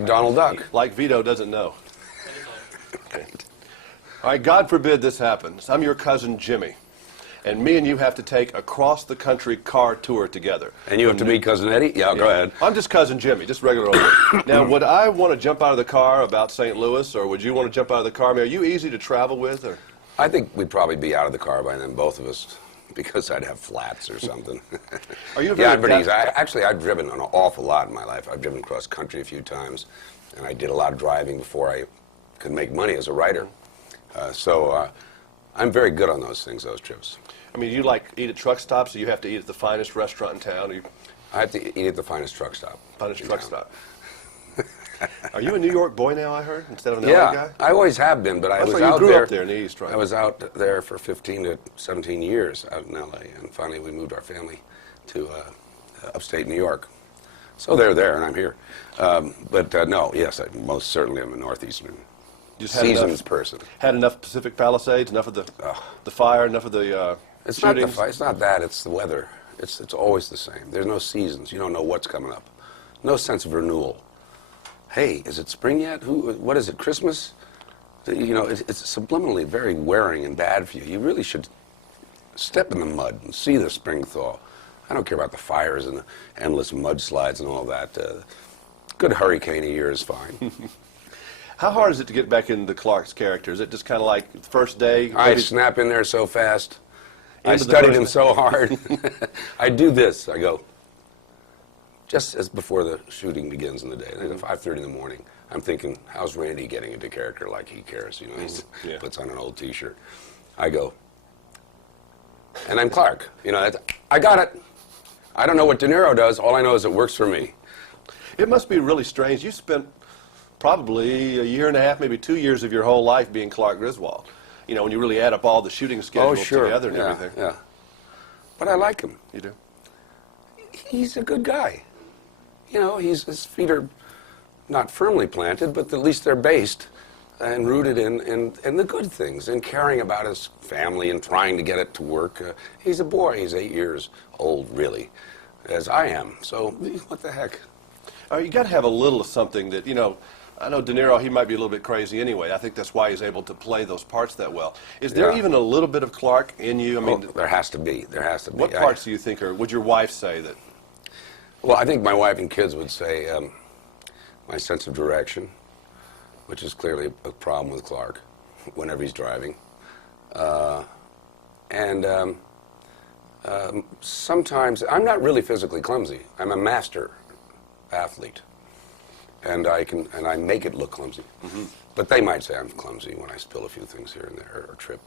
Like Donald Duck. Like Vito doesn't know. Okay. All right, God forbid this happens. I'm your cousin Jimmy, and me and you have to take a cross-the-country car tour together. And you have to meet Cousin Eddie? Yeah, go ahead. I'm just Cousin Jimmy, just regular old. Now, would I want to jump out of the car about St. Louis, or would you want to jump out of the car? I mean, are you easy to travel with? Or? I think we'd probably be out of the car by then, both of us, because I'd have flats or something. Are you yeah, but actually, I've driven an awful lot in my life. I've driven cross country a few times, and I did a lot of driving before I could make money as a writer. So I'm very good on those things, those trips. I mean, you like eat at truck stops, or you have to eat at the finest restaurant in town? I have to eat at the finest truck stop. Finest truck stop. Are you a New York boy now, I heard, instead of an LA guy? Yeah, I always have been, but I was out there. You grew up there in the East, right? I was out there for 15 to 17 years out in LA, and finally we moved our family to upstate New York. So they're there, and I'm here. No, yes, I most certainly am a Northeastern seasons person. Had enough Pacific Palisades, enough of the fire, enough of the it's shootings? Not the fire, it's not that, it's the weather. It's always the same. There's no seasons. You don't know what's coming up. No sense of renewal. Hey, is it spring yet? What is it, Christmas? You know, it's subliminally very wearing and bad for you. You really should step in the mud and see the spring thaw. I don't care about the fires and the endless mudslides and all that. Good hurricane a year is fine. How hard is it to get back into Clark's character? Is it just kind of like the first day? I snap in there so fast. I studied him so hard. I do this. I go, just as before the shooting begins in the day, at 5:30 in the morning, I'm thinking, how's Randy getting into character like he cares? You know, he puts on an old T-shirt. I go, and I'm Clark. You know, I got it. I don't know what De Niro does. All I know is it works for me. It must be really strange. You spent probably a year and a half, maybe 2 years of your whole life being Clark Griswold. You know, when you really add up all the shooting schedules together and everything. Yeah. But I like him. You do? He's a good guy. You know, his feet are not firmly planted, but at least they're based and rooted in the good things, and caring about his family and trying to get it to work. He's a boy. He's 8 years old, really, as I am. So what the heck? You got to have a little of something that, you know, I know De Niro, he might be a little bit crazy anyway. I think that's why he's able to play those parts that well. Is there even a little bit of Clark in you? I mean, there has to be. There has to be. What parts do you think would your wife say that? Well, I think my wife and kids would say my sense of direction, which is clearly a problem with Clark whenever he's driving. Sometimes, I'm not really physically clumsy. I'm a master athlete. And I make it look clumsy. But they might say I'm clumsy when I spill a few things here and there or trip.